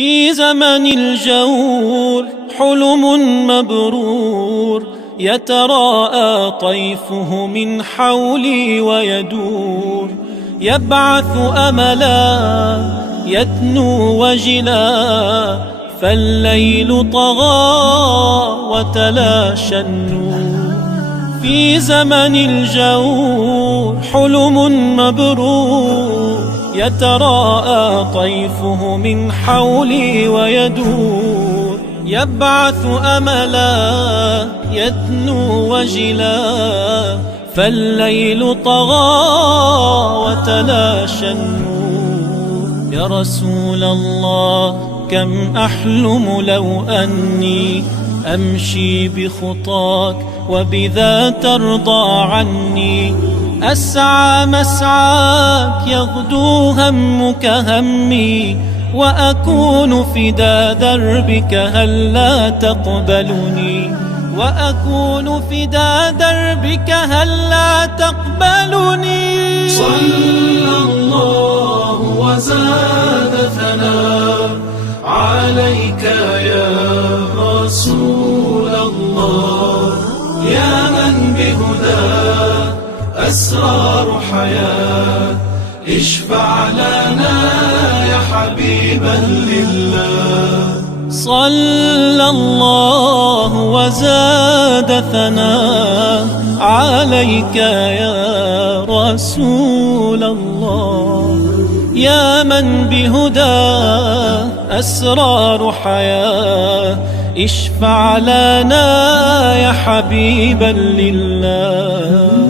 في زمن الجور حلم مبرور يتراءى طيفه من حولي ويدور، يبعث أملا يدنو وجلا، فالليل طغى وتلاشى النور. في زمن الجور حلم مبرور يتراءى طيفه من حولي ويدور، يبعث أملا يدنو وجلا، فالليل طغى وتلاشى النور. يا رسول الله كم أحلم لو أني أمشي بخطاك وبذا ترضى عني، أسعى مسعاك يغدو همك همي، وأكون فدا دربك هلا تقبلني، وأكون فدا دربك هلا تقبلني. صلى الله وزاد ثناء عليك يا رسول الله، يا من بهداه أسرار حياة، اشفع لنا يا حبيبا لله. صلى الله وزاد ثناء عليك يا رسول الله، يا من بهداه أسرار حياة، اشفع لنا يا حبيبا لله.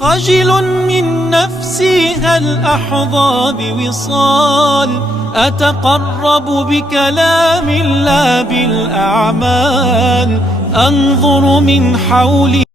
خجل من نفسي هل أحظى بوصال، أتقرب بكلام لا بالأعمال، أنظر من حولي